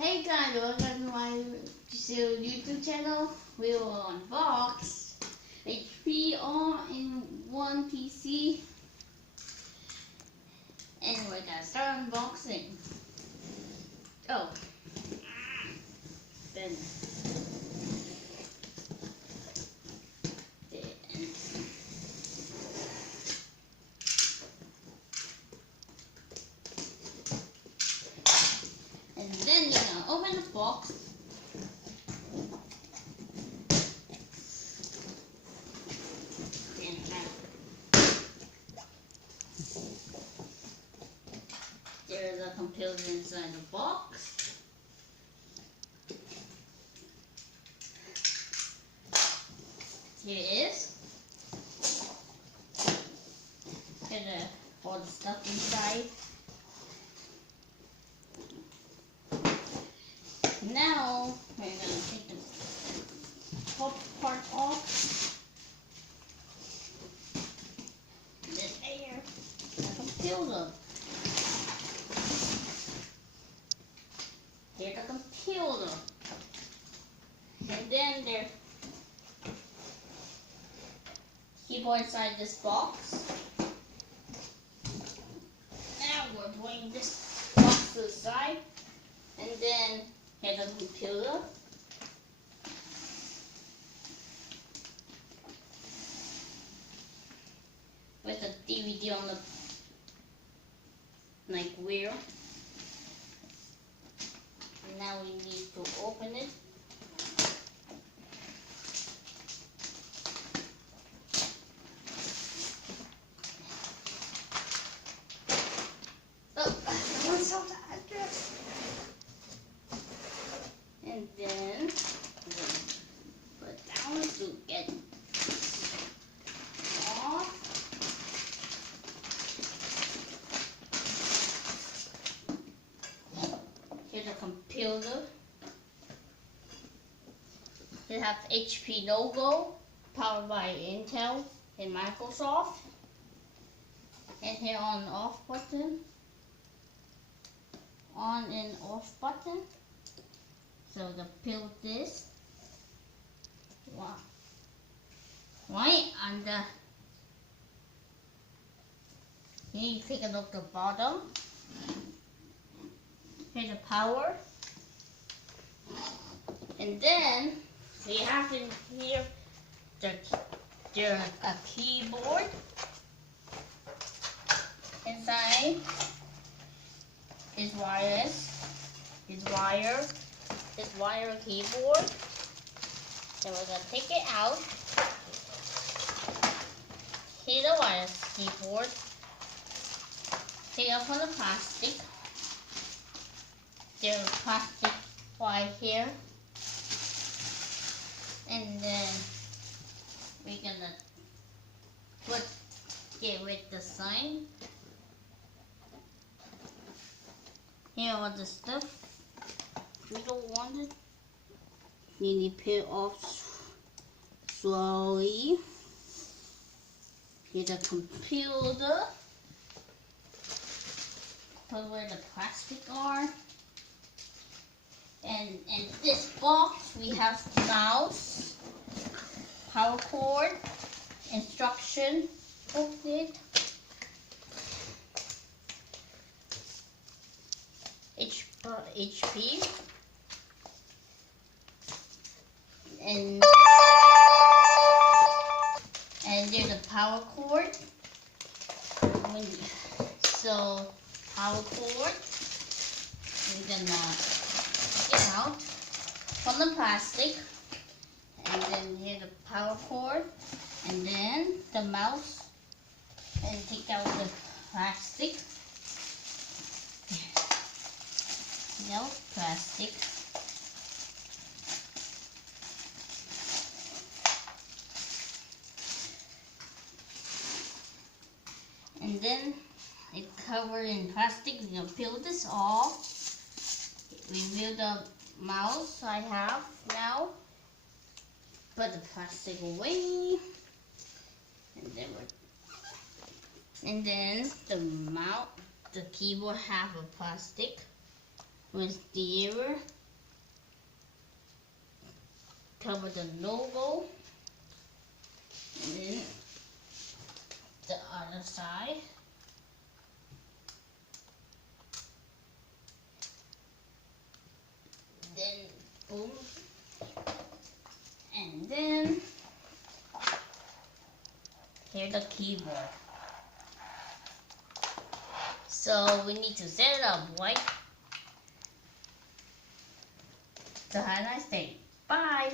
Hey guys, welcome to my YouTube channel. We will unbox HP All-in-One PC, and we're gonna start unboxing. Oh, then you're gonna open the box. There's a computer inside the box. Here it is. Here's all the stuff inside. Now we're gonna take the top part off. This air, the computer. Here's the computer. And then there's keyboard inside this box. Now we're putting this box to the side. And then here's the computer. With a DVD on the wheel. Now we need to open it. Oh, I saw the address. And then put down to get off. Here's a computer. It has HP logo, powered by Intel and Microsoft. And here on and off button. On and off button. So the pill this. Wow. Right under. Here you take a look at the bottom. Here's the power. And then we have in here there's a keyboard. Inside is wire keyboard. So we're gonna take it out. Here's the wire keyboard. Take off on the plastic. There's plastic right here. And then we're gonna get with the sign. Here all the stuff. We don't want it. You need to peel off slowly. Here's the computer. Put where the plastic are. And in this box we have mouse, power cord, instruction booklet, HP, and there's a power cord. So power cord, we're gonna get out from the plastic, and then here's the power cord, and then the mouse, and take out the plastic. No plastic. And then it's covered in plastic. We're gonna peel this off. Remove the mouse I have now. Put the plastic away. And then the keyboard have a plastic. with the ear. Cover the logo. And then the other side. Then boom. And then here's the keyboard. So we need to set it up, right? So have a nice day. Bye.